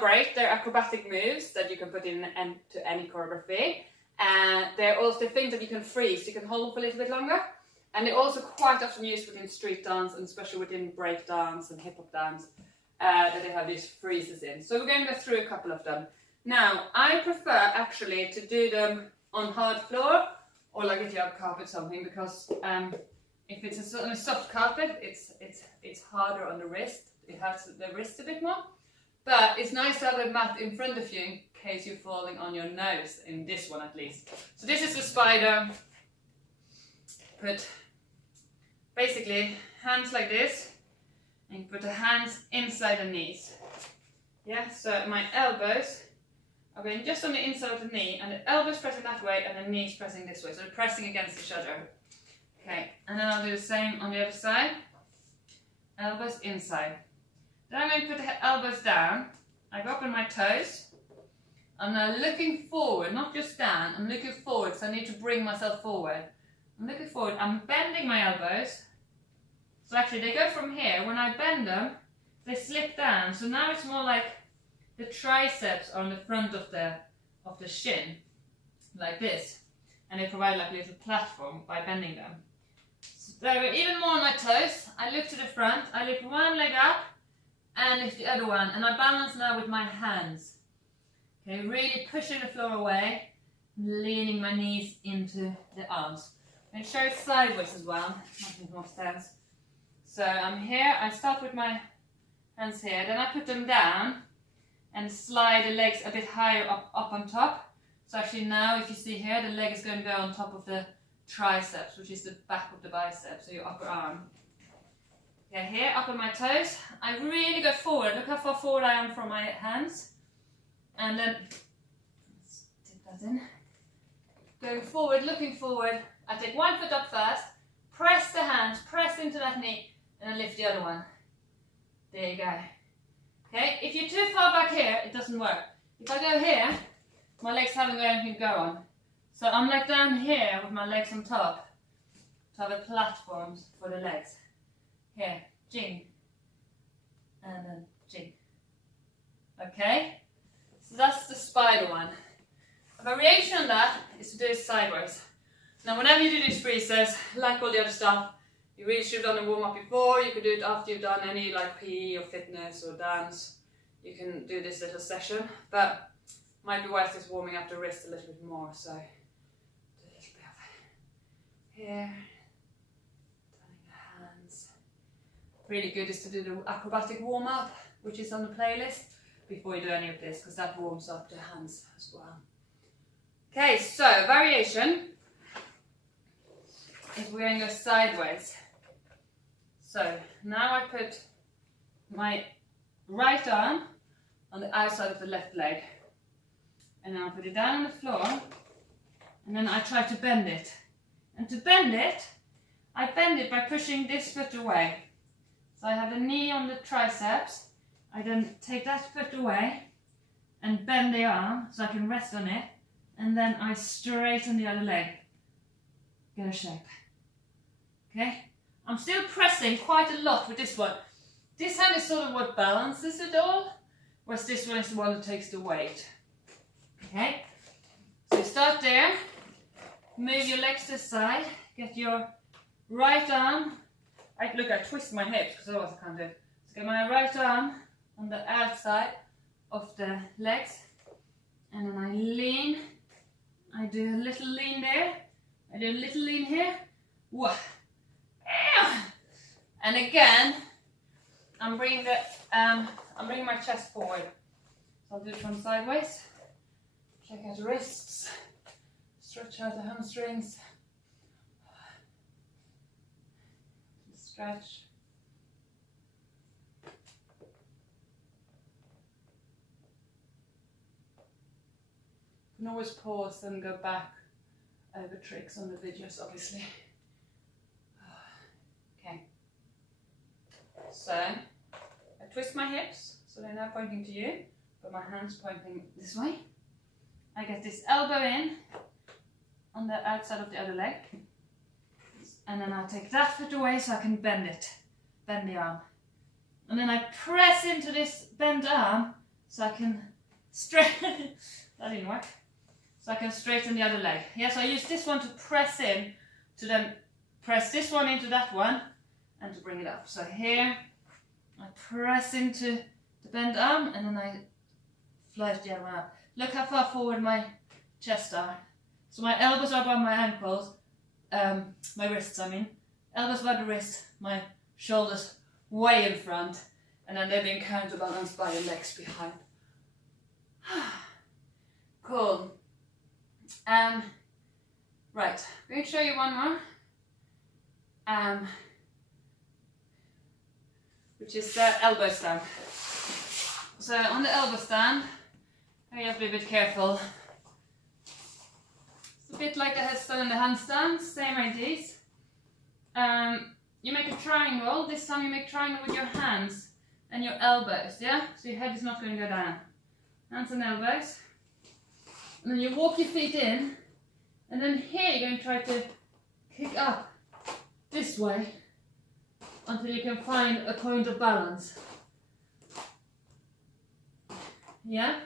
break. They're acrobatic moves that you can put into any choreography. And they're also things that you can freeze. You can hold them for a little bit longer. And they're also quite often used within street dance, and especially within break dance and hip hop dance, that they have these freezes in. So we're going to go through a couple of them. Now, I prefer actually to do them on hard floor, or like if you have carpet or something, because if it's on a soft carpet, it's harder on the wrist. It hurts the wrist a bit more. But it's nice to have a mat in front of you in case you're falling on your nose, in this one at least. So this is the spider. Put basically hands like this, and put the hands inside the knees. Yeah, so my elbows are going just on the inside of the knee, and the elbows pressing that way, and the knees pressing this way, so they're pressing against each other. Okay, and then I'll do the same on the other side. Elbows inside. Then I'm going to put the elbows down. I go up on my toes. I'm now looking forward, not just down. I'm looking forward, so I need to bring myself forward. I'm looking forward. I'm bending my elbows. So actually, they go from here. When I bend them, they slip down. So now it's more like the triceps are on the front of the shin, like this, and they provide like a little platform by bending them. So they're even more on my toes. I look to the front. I lift one leg up and lift the other one, and I balance now with my hands. Okay, really pushing the floor away, leaning my knees into the arms. And show it sideways as well. Nothing more sense. So I'm here. I start with my hands here, then I put them down and slide the legs a bit higher up on top. So actually now, if you see here, the leg is going to go on top of the triceps, which is the back of the bicep, so your upper arm. Yeah, here, up on my toes, I really go forward. Look how far forward I am from my hands. And then, let's dip that in. Going forward, looking forward. I take one foot up first, press the hands, press into that knee, and then lift the other one. There you go. Okay, if you're too far back here, it doesn't work. If I go here, my legs haven't got anything to go on. So I'm like down here with my legs on top to have a platform for the legs. Here, jing, and then jing. Okay, so that's the spider one. A variation on that is to do it sideways. Now whenever you do these freezes, like all the other stuff, you really should have done a warm-up before. You could do it after you've done any like PE or fitness or dance. You can do this little session, but might be worth just warming up the wrist a little bit more. So do a little bit of here, turning the hands. Really good is to do the acrobatic warm-up, which is on the playlist, before you do any of this, because that warms up the hands as well. Okay, so variation is we're going to go sideways. So now I put my right arm on the outside of the left leg, and then I'll put it down on the floor, and then I try to bend it. And to bend it, I bend it by pushing this foot away. So I have the knee on the triceps, I then take that foot away and bend the arm so I can rest on it, and then I straighten the other leg. Get a shape. Okay? I'm still pressing quite a lot with this one. This hand is sort of what balances it all, whereas this one is the one that takes the weight. Okay? So you start there, move your legs to the side, get your right arm. I twist my hips because otherwise I can't do it. So get my right arm on the outside of the legs, and then I lean. I do a little lean there. I do a little lean here. Whoa. And again, I'm bringing my chest forward. So I'll do it from sideways. Check out the wrists. Stretch out the hamstrings. Stretch. You can always pause and go back over tricks on the videos, obviously. Okay. So, I twist my hips, so they're now pointing to you, but my hand's pointing this way. I get this elbow in on the outside of the other leg, and then I'll take that foot away so I can bend it, bend the arm. And then I press into this bent arm so I can straighten, that didn't work, so I can straighten the other leg. Yeah, so I use this one to press in, to then press this one into that one, and to bring it up. So here, I press into the bent arm, and then I fly the other one up. Look how far forward my chest are. So my elbows are by my ankles, my wrists I mean. Elbows by the wrist, my shoulders way in front, and then they're being counterbalanced by the legs behind. Cool. Right, I'm going to show you one more. Which is the elbow stand. So on the elbow stand, you have to be a bit careful. It's a bit like the headstand and the handstand, same ideas. You make a triangle. This time you make a triangle with your hands and your elbows, yeah? So your head is not going to go down. Hands and elbows. And then you walk your feet in, and then here you're going to try to kick up this way until you can find a point of balance. Yeah?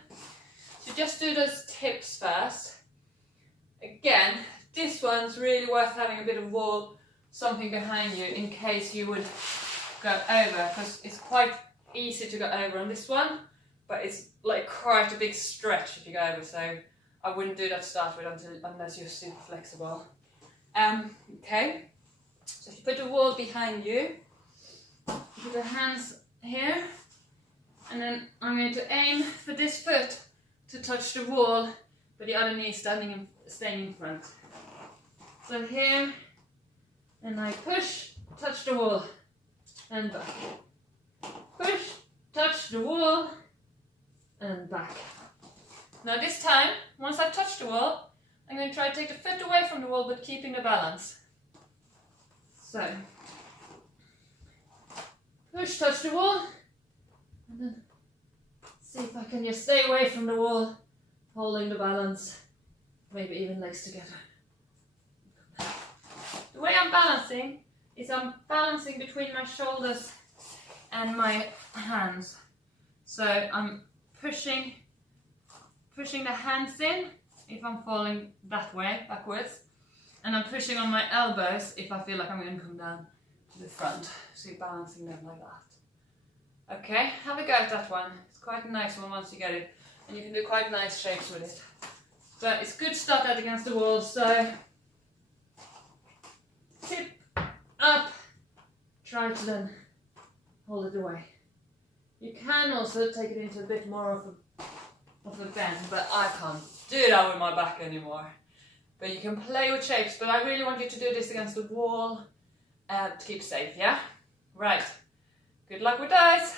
So just do those tips first. Again, this one's really worth having a bit of wall, something behind you in case you would go over, because it's quite easy to go over on this one, but it's like quite a big stretch if you go over, so I wouldn't do that to start with unless you're super flexible. Okay, so if you put the wall behind you, put your hands here, and then I'm going to aim for this foot to touch the wall, but the other knee staying in front. So here, and I push, touch the wall, and back. Push, touch the wall, and back. Now this time, once I've touched the wall, I'm going to try to take the foot away from the wall, but keeping the balance. So, push, touch the wall, and then see if I can just stay away from the wall, holding the balance, maybe even legs together. The way I'm balancing is I'm balancing between my shoulders and my hands. So I'm pushing the hands in if I'm falling that way, backwards, and I'm pushing on my elbows if I feel like I'm going to come down to the front. So you're balancing them like that. Okay, have a go at that one. It's quite a nice one once you get it, and you can do quite nice shapes with it. But it's good to start out against the wall, so tip up, try to then hold it away. You can also take it into a bit more of a bend, but I can't do that with my back anymore. But you can play with shapes, but I really want you to do this against the wall to keep safe, yeah? Right, good luck with those.